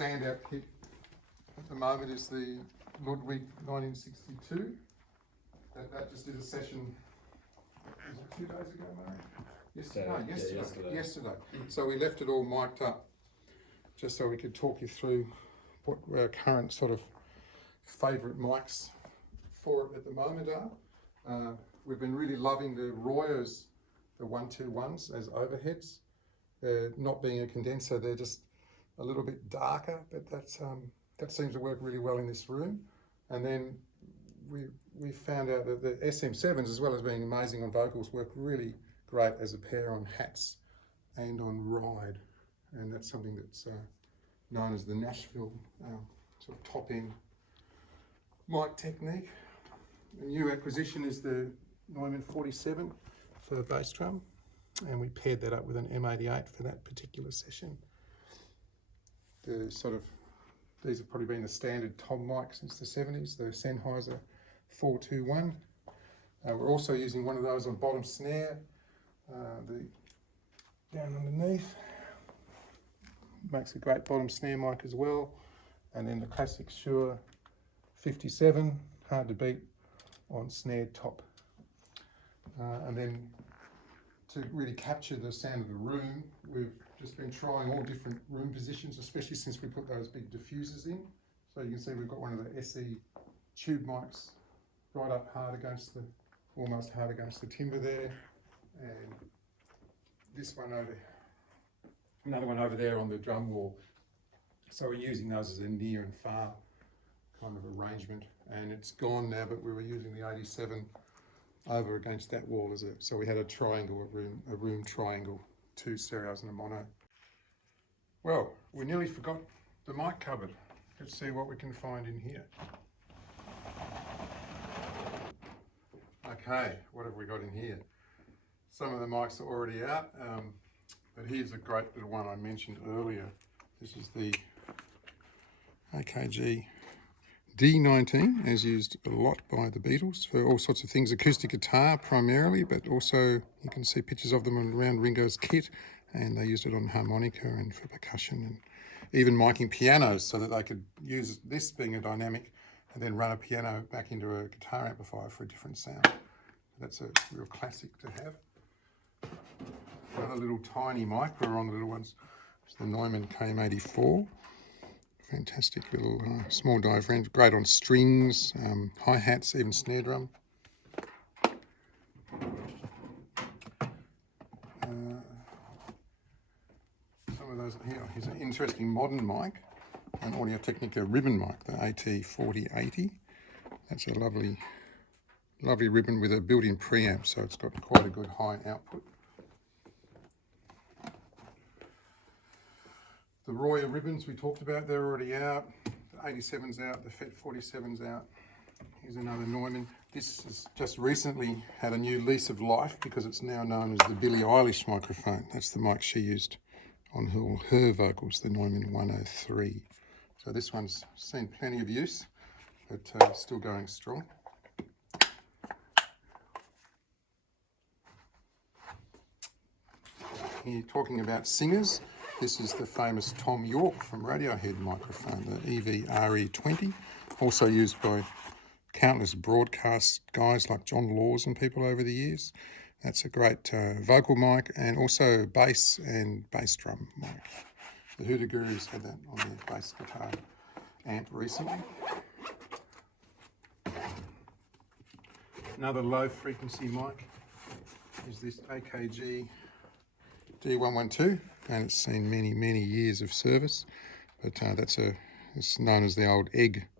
standout kit at the moment is the Ludwig 1962. That just did a session, was it 2 days ago, mate? Yesterday. So we left it all mic'd up, just so we could talk you through what our current sort of favourite mics for it at the moment are. We've been really loving the Royers, the 121s as overheads. They're not being a condenser, they're just a little bit darker, but that seems to work really well in this room. And then we found out that the SM7s, as well as being amazing on vocals, work really great as a pair on hats and on ride. And that's something that's known as the Nashville sort of top-end mic technique. A new acquisition is the Neumann 47 for bass drum, and we paired that up with an M88 for that particular session. These have probably been the standard tom mic since the 70s, the Sennheiser 421. We're also using one of those on bottom snare, down underneath. Makes a great bottom snare mic as well. And then the classic Shure 57, hard to beat on snare top. And then to really capture the sound of the room, we've just been trying all different room positions, especially since we put those big diffusers in. So you can see we've got one of the SE tube mics right up hard against the, almost hard against the timber there. And this one over, another one over there on the drum wall. So we're using those as a near and far kind of arrangement. And it's gone now, but we were using the 87 over against that wall as so we had a triangle, a room triangle, 2 stereos and a mono. Well, we nearly forgot the mic cupboard. Let's see what we can find in here. Okay, what have we got in here? Some of the mics are already out, but here's a great little one I mentioned earlier. This is the Akg D19, as used a lot by the Beatles for all sorts of things, acoustic guitar primarily, but also you can see pictures of them around Ringo's kit, and they used it on harmonica and for percussion, and even miking pianos so that they could use this being a dynamic and then run a piano back into a guitar amplifier for a different sound. That's a real classic to have. Another little tiny mic, we're on the little ones, it's the Neumann KM84. Fantastic little small diaphragm, great on strings, hi-hats, even snare drum. Some of those here. Here's an interesting modern mic, an Audio-Technica ribbon mic, the AT4080. That's a lovely ribbon with a built-in preamp, so it's got quite a good high output. The Royer ribbons we talked about, they're already out. The 87's out, the FET 47's out. Here's another Neumann. This has just recently had a new lease of life because it's now known as the Billie Eilish microphone. That's the mic she used on her vocals, the Neumann 103. So this one's seen plenty of use, but still going strong. Here, talking about singers, this is the famous Tom York from Radiohead microphone, the EV-RE20, also used by countless broadcast guys like John Laws and people over the years. That's a great vocal mic, and also bass and bass drum mic. The Hoodoo Gurus had that on their bass guitar amp recently. Another low frequency mic is this Akg D112, and it's seen many years of service, but it's known as the old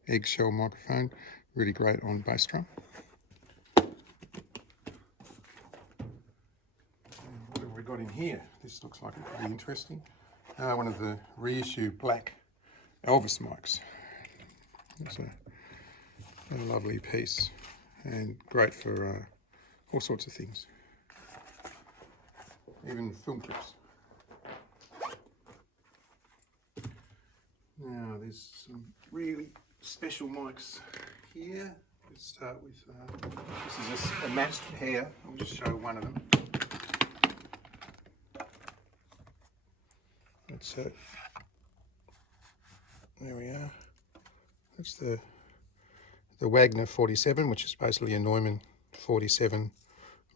eggshell microphone. Really great on bass drum. What have we got in here? This looks like it could be interesting. One of the reissue black Elvis mics. It's a lovely piece and great for all sorts of things, even film clips. Now there's some really special mics here. Let's start with, this is a matched pair. I'll just show one of them. It's There we are. That's the Wagner 47, which is basically a Neumann 47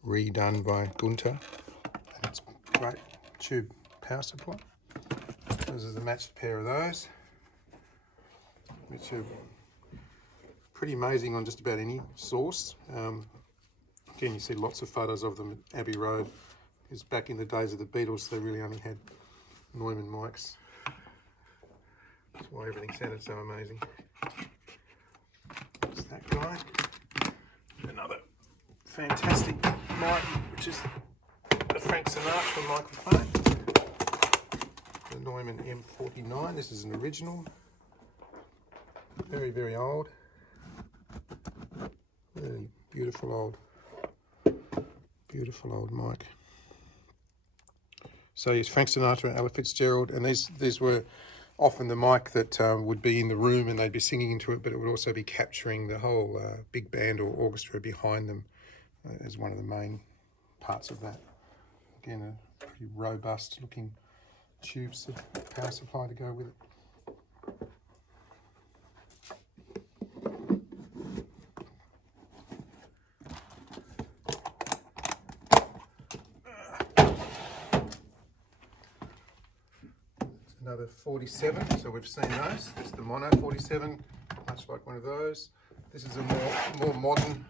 redone by Gunther. And it's a great tube power supply. This is a matched pair of those, which are pretty amazing on just about any source. Again, you see lots of photos of them at Abbey Road, because back in the days of the Beatles, they really only had Neumann mics. That's why everything sounded so amazing. That's that guy. Another fantastic mic, which is the Frank Sinatra microphone. The Neumann M49. This is an original. Very, very old. Really beautiful old mic. So yes, Frank Sinatra and Ella Fitzgerald, and these were often the mic that would be in the room and they'd be singing into it, but it would also be capturing the whole big band or orchestra behind them as one of the main parts of that. Again, a pretty robust looking tubes of power supply to go with it. Another 47, so we've seen those. This is the Mono 47, much like one of those. This is a more modern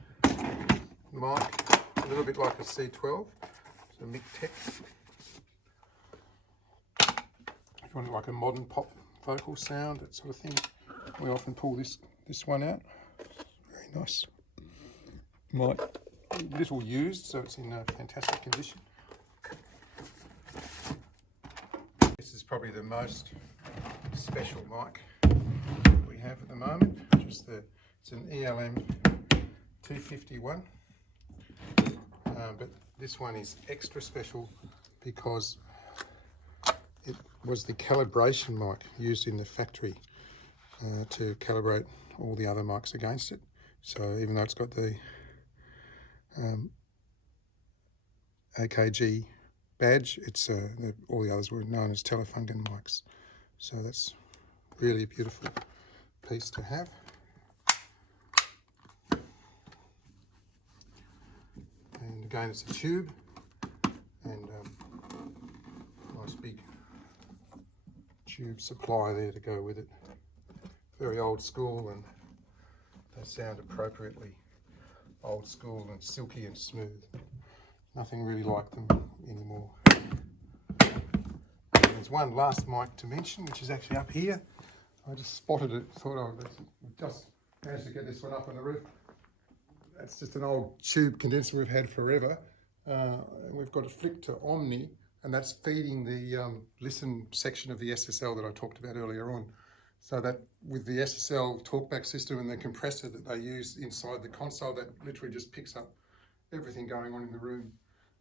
mic, a little bit like a C12, it's a Mic Tech. If you want like a modern pop vocal sound, that sort of thing, we often pull this one out. Very nice mic, little used, so it's in fantastic condition. This is probably the most special mic we have at the moment, which is it's an ELM 251, but this one is extra special because it was the calibration mic used in the factory to calibrate all the other mics against it. So even though it's got the Akg badge, it's all the others were known as Telefunken mics. So that's really a beautiful piece to have. And again, it's a tube and nice big tube supply there to go with it. Very old school, and they sound appropriately old school and silky and smooth. Nothing really like them anymore. There's one last mic to mention, which is actually up here. I just spotted it, thought I'd just managed to get this one up on the roof. That's just an old tube condenser we've had forever. And we've got it flipped to Omni, and that's feeding the listen section of the SSL that I talked about earlier on. So that with the SSL talkback system and the compressor that they use inside the console, that literally just picks up everything going on in the room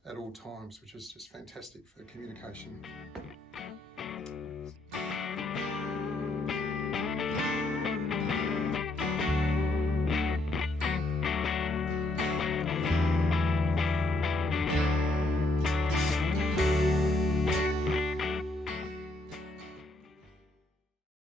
at all times, which is just fantastic for communication.